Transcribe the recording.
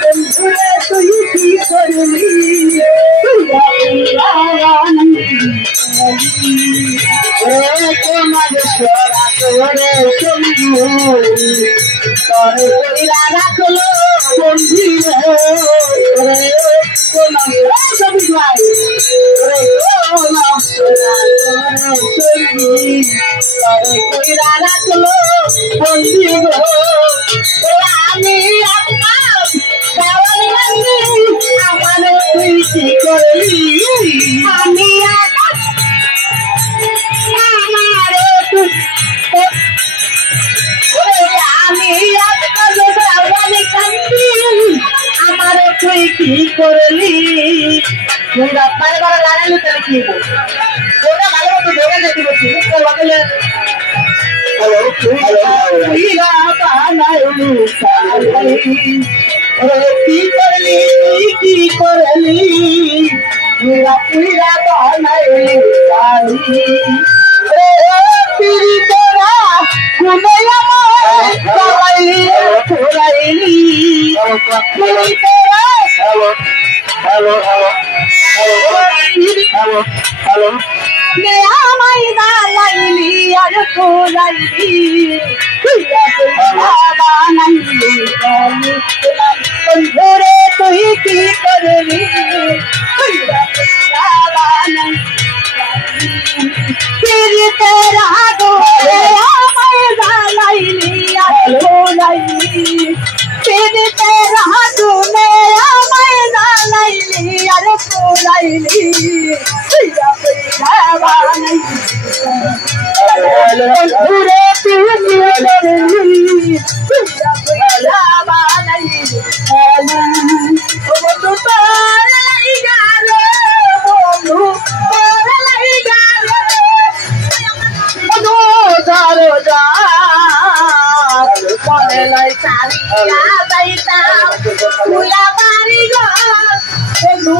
বন্ধুরে তুই কি করলি তোমার সরা করে চলু তরে কইরা রাখলো বন্ধু রে তোমার সবই ভাই রে তোমার সরা করে চলু তরে কইরা রাখলো বন্ধু আমি আপনার দেওয়ার বন্ধু আমার তুই কি করলি আমি আমার তুই কি করলি বারে বারে লাগাইলে তাহলে কি ওটা ভালো মতো ধরে যেতে বলছি লাগাইলে কি করলি কি করলি পুরা বানাইলি পিড়ি তোরা শুনে আমার চালাইলি ঘুরাইলি পিড়ি তোরা hello hello hello hello hello আমায় দালাইলি আর ঘুরাইলি বানাইলি বন্ধুরে তুই কি করলি फिर तेरा डोले आमाय दालाइली আর ভোলাইলি फिर तेरा डोले आमाय दालाइली আর ভোলাইলি পিয়া পিয়া বানাইলি বন্ধুরে তুই কি করলি পিয়া পিয়া বানাইলি ও বন্ধু তোর লাইগা রে বন্ধু তোর লাইগা রে বন্ধু ধরো যা মনে লয় সারিয়া যাইতা তুইয়া বাড়ি গো বন্ধু